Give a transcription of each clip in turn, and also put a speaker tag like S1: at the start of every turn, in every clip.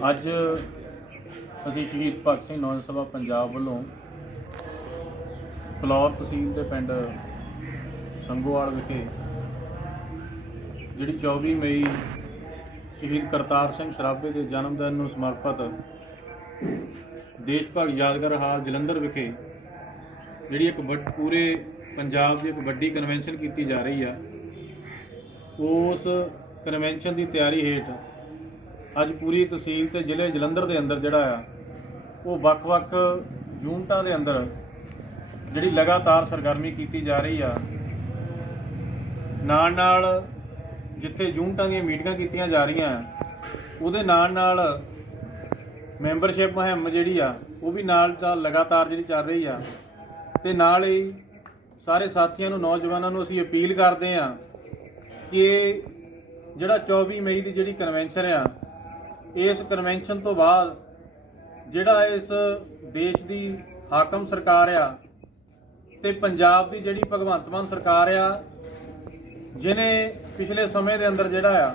S1: ਅੱਜ ਅਸੀਂ ਸ਼ਹੀਦ ਭਗਤ ਸਿੰਘ ਨੌਜਵਾਨ ਸਭਾ ਪੰਜਾਬ ਵੱਲੋਂ ਫਲੌਰ ਤਹਿਸੀਲ ਦੇ ਪਿੰਡ ਸੰਗੋਵਾਲ ਵਿਖੇ ਜਿਹੜੀ 24 ਮਈ ਸ਼ਹੀਦ ਕਰਤਾਰ ਸਿੰਘ ਸਰਾਭੇ ਦੇ ਜਨਮ ਦਿਨ ਨੂੰ ਸਮਰਪਿਤ ਦੇਸ਼ ਭਗਤ ਯਾਦਗਾਰ ਹਾਲ ਜਲੰਧਰ ਵਿਖੇ ਜਿਹੜੀ ਇੱਕ ਵੱਡ- ਪੂਰੇ ਪੰਜਾਬ ਦੀ ਇੱਕ ਵੱਡੀ ਕਨਵੈਨਸ਼ਨ ਕੀਤੀ ਜਾ ਰਹੀ ਆ, ਉਸ ਕਨਵੈਨਸ਼ਨ ਦੀ ਤਿਆਰੀ ਹੇਠ ਅੱਜ ਪੂਰੀ ਤਹਿਸੀਲ ਤੇ ਜ਼ਿਲ੍ਹੇ ਜਲੰਧਰ ਦੇ ਅੰਦਰ ਜਿਹੜਾ ਆ, ਉਹ ਵੱਖ-ਵੱਖ ਯੂਨਿਟਾਂ ਦੇ ਅੰਦਰ ਜਿਹੜੀ ਲਗਾਤਾਰ ਸਰਗਰਮੀ ਕੀਤੀ ਜਾ ਰਹੀ ਆ ਨਾਲ ਨਾਲ ਜਿੱਥੇ ਯੂਨਿਟਾਂ ਦੀਆਂ ਮੀਟਿੰਗਾਂ ਕੀਤੀਆਂ ਜਾ ਰਹੀਆਂ, ਉਹਦੇ ਨਾਲ ਨਾਲ ਮੈਂਬਰਸ਼ਿਪ ਮੁਹਿੰਮ ਜਿਹੜੀ ਆ, ਉਹ ਵੀ ਨਾਲ ਨਾਲ ਲਗਾਤਾਰ ਜਿਹੜੀ ਚੱਲ ਰਹੀ ਆ, ਤੇ ਨਾਲ ਹੀ ਸਾਰੇ ਸਾਥੀਆਂ ਨੂੰ, ਨੌਜਵਾਨਾਂ ਨੂੰ ਅਸੀਂ ਅਪੀਲ ਕਰਦੇ ਆ ਕਿ ਜਿਹੜਾ 24 ਮਈ ਦੀ ਜਿਹੜੀ ਕਨਵੈਨਸ਼ਨ ਆ ਇਸ ਕਨਵੈਨਸ਼ਨ ਤੋਂ ਬਾਅਦ ਜਿਹੜਾ ਇਸ ਦੇਸ਼ ਦੀ ਹਾਕਮ ਸਰਕਾਰ ਆ ਤੇ ਪੰਜਾਬ ਦੀ ਜਿਹੜੀ ਭਗਵੰਤ ਮਾਨ ਸਰਕਾਰ ਆ ਜਿਨੇ ਪਿਛਲੇ ਸਮੇਂ ਦੇ ਅੰਦਰ ਜਿਹੜਾ ਆ,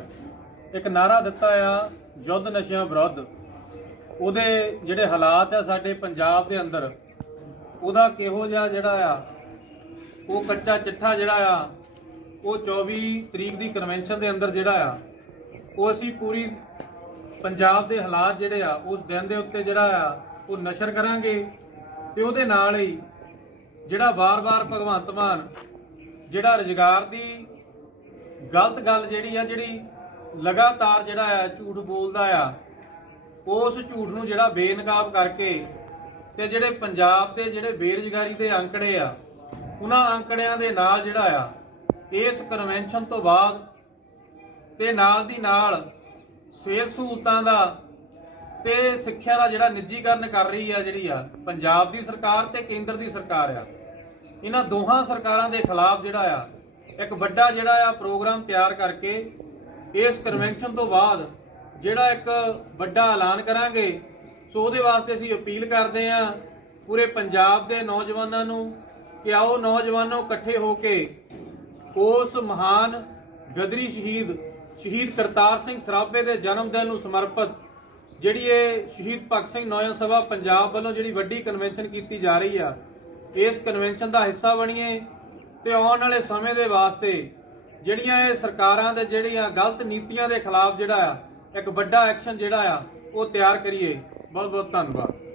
S1: ਇੱਕ ਨਾਰਾ ਦਿੱਤਾ ਆ, ਯੁੱਧ ਨਸ਼ਿਆਂ ਵਿਰੁੱਧ। ਉਹਦੇ ਜਿਹੜੇ ਹਾਲਾਤ ਆ ਸਾਡੇ ਪੰਜਾਬ ਦੇ ਅੰਦਰ, ਉਹਦਾ ਕਿਹੋ ਜਿਹਾ ਜਿਹੜਾ ਆ, ਉਹ ਕੱਚਾ ਚਿੱਠਾ ਜਿਹੜਾ ਆ, ਉਹ 24 ਤਰੀਕ ਦੀ ਕਨਵੈਨਸ਼ਨ ਦੇ ਅੰਦਰ ਜਿਹੜਾ ਆ, ਉਹ ਅਸੀਂ ਪੂਰੀ ਪੰਜਾਬ ਦੇ ਹਾਲਾਤ ਜਿਹੜੇ ਆ, ਉਸ ਦਿਨ ਦੇ ਉੱਤੇ ਜਿਹੜਾ ਆ, ਉਹ ਨਸ਼ਰ ਕਰਾਂਗੇ ਤੇ ਉਹਦੇ ਨਾਲ ਹੀ ਜਿਹੜਾ ਵਾਰ-ਵਾਰ ਭਗਵੰਤ ਮਾਨ ਜਿਹੜਾ ਰੁਜ਼ਗਾਰ ਦੀ ਗਲਤ ਗੱਲ ਜਿਹੜੀ ਆ, ਜਿਹੜੀ ਲਗਾਤਾਰ ਜਿਹੜਾ ਆ, ਝੂਠ ਬੋਲਦਾ ਆ, ਉਸ ਝੂਠ ਨੂੰ ਜਿਹੜਾ ਬੇਨਕਾਬ ਕਰਕੇ ਤੇ ਜਿਹੜੇ ਪੰਜਾਬ ਦੇ ਜਿਹੜੇ ਬੇਰੁਜ਼ਗਾਰੀ ਦੇ ਅੰਕੜੇ ਆ, ਉਹਨਾਂ ਅੰਕੜਿਆਂ ਦੇ ਨਾਲ ਜਿਹੜਾ ਆ, ਇਸ ਕਨਵੈਨਸ਼ਨ ਤੋਂ ਬਾਅਦ ਤੇ ਨਾਲ ਦੀ ਨਾਲ ਸਿਹਤ ਸਹੂਲਤਾਂ ਦਾ ਤੇ ਸਿੱਖਿਆ ਦਾ ਜਿਹੜਾ ਨਿੱਜੀਕਰਨ ਕਰ ਰਹੀ ਆ ਜਿਹੜੀ ਆ, ਪੰਜਾਬ ਦੀ ਸਰਕਾਰ ਤੇ ਕੇਂਦਰ ਦੀ ਸਰਕਾਰ ਆ। ਇਹਨਾਂ ਦੋਹਾਂ ਸਰਕਾਰਾਂ ਦੇ ਖਿਲਾਫ ਜਿਹੜਾ ਆ, ਇੱਕ ਵੱਡਾ ਜਿਹੜਾ ਆ ਪ੍ਰੋਗਰਾਮ ਤਿਆਰ ਕਰਕੇ ਇਸ ਕਨਵੈਨਸ਼ਨ ਤੋਂ ਬਾਅਦ ਜਿਹੜਾ ਇੱਕ ਵੱਡਾ ਐਲਾਨ ਕਰਾਂਗੇ, ਸੋ ਉਹਦੇ ਵਾਸਤੇ ਅਸੀਂ ਅਪੀਲ ਕਰਦੇ ਆ ਪੂਰੇ ਪੰਜਾਬ ਦੇ ਨੌਜਵਾਨਾਂ ਨੂੰ ਕਿ ਆਓ ਨੌਜਵਾਨੋ ਇਕੱਠੇ ਹੋ ਕੇ ਉਸ ਮਹਾਨ ਗਦਰੀ ਸ਼ਹੀਦ ਸ਼ਹੀਦ ਕਰਤਾਰ ਸਿੰਘ ਸਰਾਭੇ ਦੇ ਜਨਮ ਦਿਨ ਨੂੰ ਸਮਰਪਿਤ, ਜਿਹੜੀ ਇਹ ਸ਼ਹੀਦ ਭਗਤ ਸਿੰਘ ਨੌਜਵਾਨ ਸਭਾ ਪੰਜਾਬ ਵੱਲੋਂ ਜਿਹੜੀ ਵੱਡੀ ਕਨਵੈਨਸ਼ਨ ਕੀਤੀ ਜਾ ਰਹੀ ਆ, ਇਸ ਕਨਵੈਨਸ਼ਨ ਦਾ ਹਿੱਸਾ ਬਣੀਏ ਤੇ ਆਉਣ ਵਾਲੇ ਸਮੇਂ ਦੇ ਵਾਸਤੇ ਜਿਹੜੀਆਂ ਇਹ ਸਰਕਾਰਾਂ ਦੇ ਜਿਹੜੀਆਂ ਗਲਤ ਨੀਤੀਆਂ ਦੇ ਖਿਲਾਫ ਜਿਹੜਾ ਆ, ਇੱਕ ਵੱਡਾ ਐਕਸ਼ਨ ਜਿਹੜਾ ਆ, ਉਹ ਤਿਆਰ ਕਰੀਏ। ਬਹੁਤ ਬਹੁਤ ਧੰਨਵਾਦ।